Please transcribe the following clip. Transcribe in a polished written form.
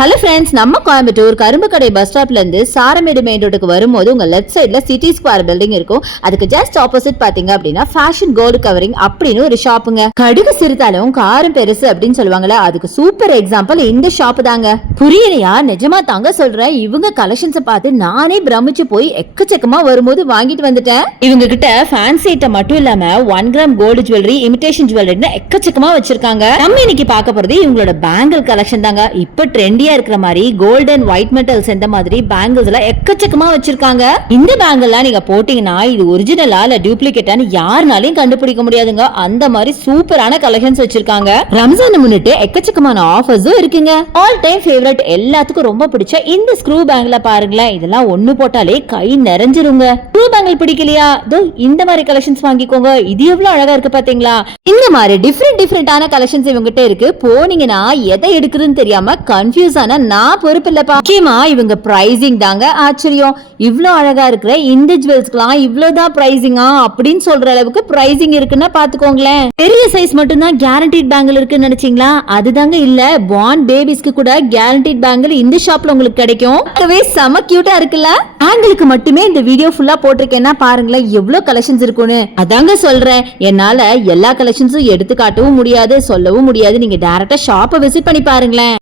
Hello friends, நம்ம கோயம்புத்தூர் கரும்பு கடை பஸ் ஸ்டாப்ல இருந்து சாரமேடு மெயின் ரோட்டுக்கு வரும்போது உங்க லெஃப்ட் சைட்ல சிட்டி ஸ்கொயர் பில்டிங் இருக்கும். அதுக்கு ஜஸ்ட் ஆப்போசிட் பாத்தீங்க அப்படின்னா ஃபேஷன் கோல்டு கவரிங் அப்படின்னு ஒரு ஷாப்புங்க. கடுகு சிறுத்தாலும் காரம் பெருசு அப்படின்னு சொல்லுவாங்கல்ல, அதுக்கு சூப்பர் எக்ஸாம்பிள் இந்த ஷாப் தாங்க. புரியலையா? நிஜமா தாங்க சொல்றேன். இவங்க கலெக்ஷன்ஸை பார்த்து நானே பிரமிச்சு போய் எக்கச்சக்கமா வரும்போது வாங்கிட்டு வந்துட்டேன். இவங்க கிட்ட ஃபேன்சி ஐட்டம் மட்டும் இல்லாம 1 gram gold jewellery, imitation jewellery எக்கச்சக்கமா வச்சிருக்காங்க. நம்ம இன்னைக்கு பார்க்க போறது இவங்களோட பேங்கிள் கலெக்ஷன் தாங்க. இப்ப ட்ரெண்டியா இருக்கிற மாதிரி கோல்ட் அண்ட் ஒயிட் மெட்டல்ஸ் இந்த மாதிரி பேங்கிள்ஸ் எல்லாம் எக்கச்சக்கமா வச்சிருக்காங்க. இந்த பேங்கிள்லாம் நீங்க போட்டீங்கன்னா இது ஒரிஜினலா இல்ல டூப்ளிகேட்டான்னு யாருனாலையும் கண்டுபிடிக்க முடியாதுங்க. அந்த மாதிரி சூப்பரான கலெக்ஷன்ஸ் வச்சிருக்காங்க. ரம்ஜான் முன்னிட்டு எக்கச்சக்கமான ஆஃபர்ஸும் இருக்குங்க. ஆல் டைம் ஃபேவரட், எல்லாத்துக்கும் ரொம்ப பிடிச்ச இந்த ஸ்க்ரூ பேங்கிள பாருங்களேன். இதெல்லாம் ஒண்ணு போட்டாலே கை நிறைஞ்சிருங்க. ஸ்க்ரூ பேங்கிள் பிடிக்கலையா? இந்த மாதிரி கலெக்ஷன்ஸ் வாங்கிக்கோங்க. இது எவ்வளவு அழகா இருக்கு பாத்தீங்களா? இந்த மாதிரி டிஃபரெண்டான கலெக்ஷன்ஸ் இவங்ககிட்ட இருக்கு. போனீங்கன்னா எதை எடுக்குதுன்னு தெரியாம கன்ஃபியூஸ் ஆனா நான் பொறுப்பு இல்லப்பா. முக்கியமா இவங்க பிரைசிங் தாங்க ஆச்சரியம். இவ்ளோ அழகா இருக்கிற இந்த ஜுவல்ஸ்க்குலாம் இவ்வளவுதான் பிரைசிங்கா அப்படின்னு சொல்ற அளவுக்கு பிரைசிங் இருக்குன்னா பாத்துக்கோங்களேன். பெரிய சைஸ் மட்டும் தான் கேரண்டீட் பேங்கிள் இருக்குன்னு நினைச்சீங்களா? அதுதாங்க இல்ல. பார்ன் பேபிஸ்க்கு கூட கேரண்டீட் பேங்கிள் இந்த ஷாப்ல உங்களுக்கு கிடைக்கும். செம கியூட்டா இருக்குல்ல? பேங்கிளுக்கு மட்டுமே இந்த வீடியோ ஃபுல்லா போட்டிருக்கேன்னா பாருங்களேன் எவ்வளவு கலெக்ஷன்ஸ் இருக்குன்னு. அதாங்க சொல்றேன், என்னால எல்லா கலெக்ஷன்ஸும் எடுத்து காட்டவும் முடியாது, சொல்லவும் முடியாது. நீங்க டைரக்டா ஷாப்பை விசிட் பண்ணி பாருங்களேன்.